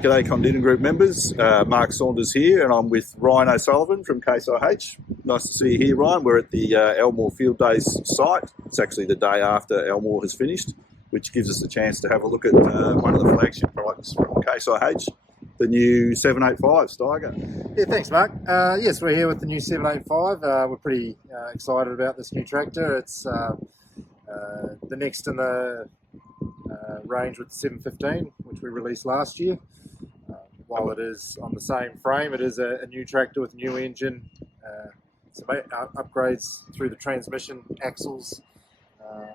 G'day Condon Group members, Mark Saunders here, and I'm with Ryan O'Sullivan from Case IH. Nice to see you here, Ryan. We're at the Elmore Field Days site. It's actually the day after Elmore has finished, which gives us a chance to have a look at one of the flagship products from Case IH, the new 785 Steiger. Yeah, thanks Mark. Yes, we're here with the new 785. We're pretty excited about this new tractor. It's the next in the range with the 715, which we released last year. While it is on the same frame, it is a new tractor with a new engine, some upgrades through the transmission, axles,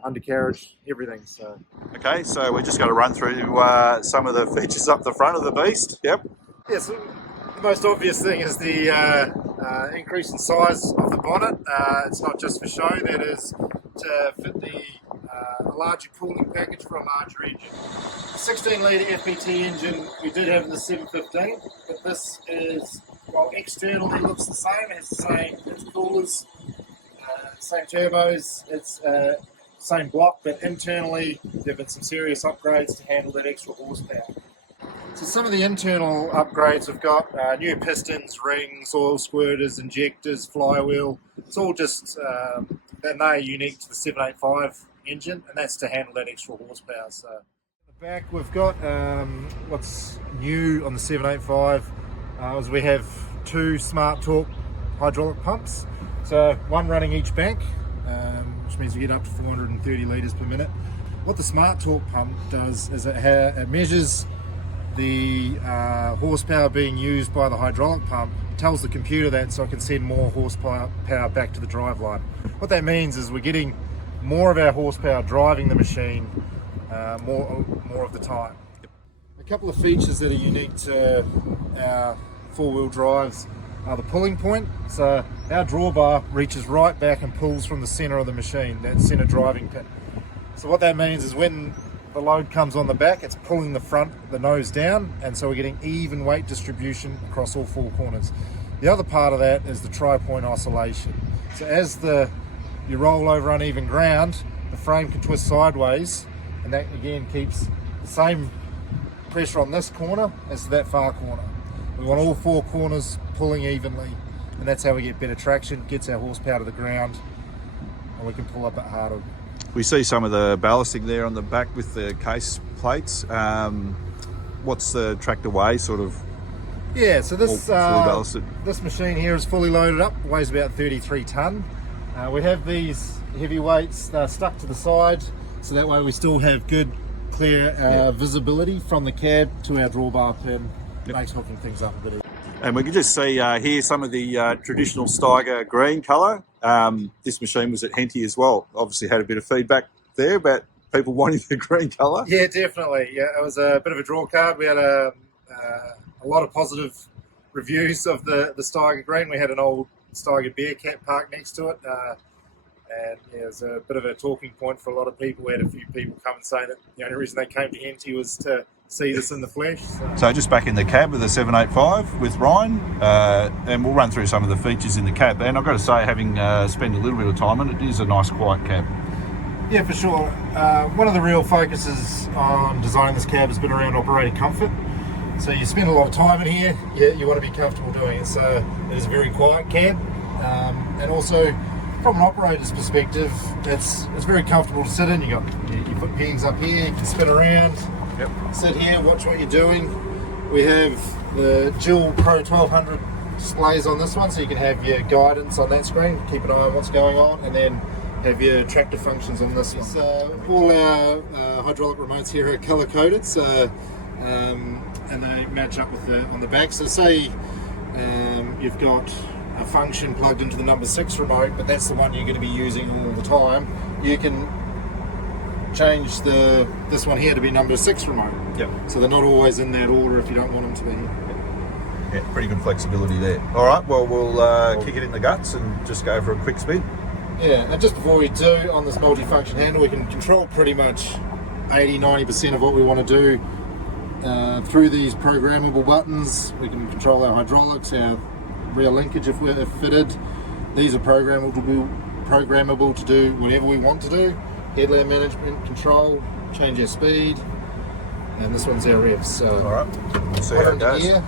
undercarriage, everything. So Okay, so we're just going to run through some of the features up the front of the beast. Yep. yes, the most obvious thing is the increase in size of the bonnet. It's not just for show, that is to fit a larger cooling package for a larger engine. The 16 litre FPT engine we did have in the 715, but this is, well, externally looks the same. It has the same intercoolers, same turbos, it's same block, but internally there have been some serious upgrades to handle that extra horsepower. So some of the internal upgrades we've got new pistons, rings, oil squirters, injectors, flywheel. It's all just and they're unique to the 785 engine, and that's to handle that extra horsepower. So at the back we've got what's new on the 785 is we have two smart torque hydraulic pumps. So one running each bank, which means we get up to 430 litres per minute. What the smart torque pump does is it measures the horsepower being used by the hydraulic pump, tells the computer that, so it can send more horsepower back to the driveline. What that means is we're getting more of our horsepower driving the machine more of the time. A couple of features that are unique to our four-wheel drives are the pulling point. So our drawbar reaches right back and pulls from the center of the machine, that center driving pin. So what that means is when the load comes on the back, it's pulling the nose down, and so we're getting even weight distribution across all four corners. The other part of that is the tri-point oscillation. So as you roll over uneven ground, the frame can twist sideways, and that again keeps the same pressure on this corner as that far corner. We want all four corners pulling evenly, and that's how we get better traction, gets our horsepower to the ground, and we can pull a bit harder. We see some of the ballasting there on the back with the case plates. What's the tractor weigh, sort of? Yeah, so this fully ballasted? This machine here is fully loaded up, weighs about 33 tonne. We have these heavy weights stuck to the side, so that way we still have good, clear visibility from the cab to our drawbar pin. Makes hooking things up a bit easier. And we can just see here some of the traditional Steiger green colour. This machine was at Henty as well. Obviously had a bit of feedback there about people wanting the green colour. Yeah, definitely. Yeah, it was a bit of a draw card. We had a lot of positive reviews of the Steiger green. We had an old Steiger Bearcat parked next to it. And yeah, it was a bit of a talking point for a lot of people. We had a few people come and say that the only reason they came to Henty was to see this in the flesh. So just back in the cab with the 785 with Ryan, and we'll run through some of the features in the cab. And I've got to say, having spent a little bit of time on it, it is a nice quiet cab. Yeah, for sure. One of the real focuses on designing this cab has been around operating comfort. So you spend a lot of time in here, you want to be comfortable doing it. So it is a very quiet cab, and also from an operator's perspective, it's very comfortable to sit in. You put pegs up here, you can spin around. Yep. Sit here, watch what you're doing. We have the dual Pro 1200 displays on this one, so you can have your guidance on that screen, keep an eye on what's going on, and then have your tractor functions on this one. So all our hydraulic remotes here are color coded, so and they match up with on the back. So say you've got a function plugged into the number 6 remote, but that's the one you're going to be using all the time. You can change this one here to be number 6 remote. Yep. So they're not always in that order if you don't want them to be. Yeah, pretty good flexibility there. All right, well, we'll kick it in the guts and just go for a quick spin. Yeah, and just before we do, on this multi-function handle, we can control pretty much 80-90% of what we want to do through these programmable buttons. We can control our hydraulics, our rear linkage if we're fitted. These are programmable to do whatever we want to do. Headland management, control, change our speed. and this one's our revs. So All right, let's see how it goes. gear,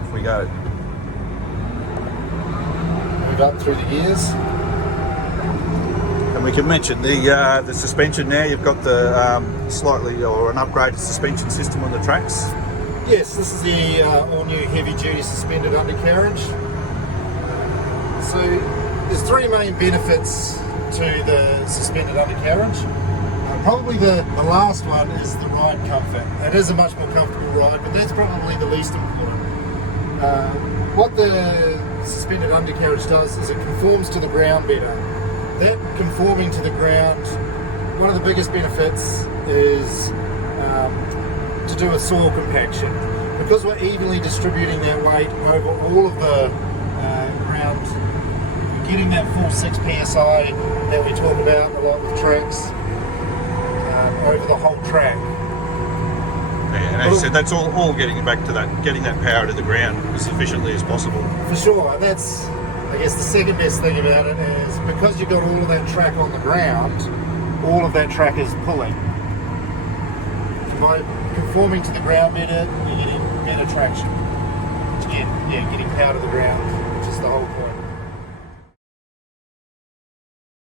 Off we go. move up through the gears. And we can mention the suspension now. You've got the slightly or an upgraded suspension system on the tracks. Yes, this is the all-new heavy-duty suspended undercarriage. So there's three main benefits to the suspended undercarriage. Probably the last one is the ride comfort. It is a much more comfortable ride, but that's probably the least important. What the suspended undercarriage does is it conforms to the ground better. That conforming to the ground, one of the biggest benefits is to do with soil compaction. Because we're evenly distributing that weight over all of the ground, we're getting that full 6 psi that we talk about a lot with tracks over the whole track. Yeah, and as you said, that's all getting back to that, getting that power to the ground as efficiently as possible. For sure, and that's, I guess, the second best thing about it is because you've got all of that track on the ground, all of that track is pulling. By conforming to the ground better, you're getting better traction. Getting power to the ground.